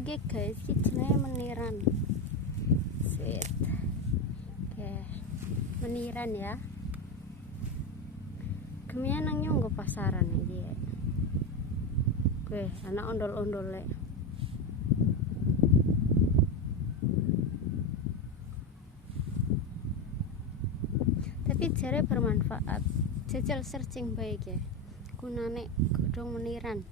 Oke guys, iki jenenge meniran. Sweet. Oke. Meniran ya. Kemian nang nyunggo pasaran iki ya. Oke, anak ondol-ondole. Tapi jare bermanfaat. Jajal searching baik ya. Gunane godhong meniran.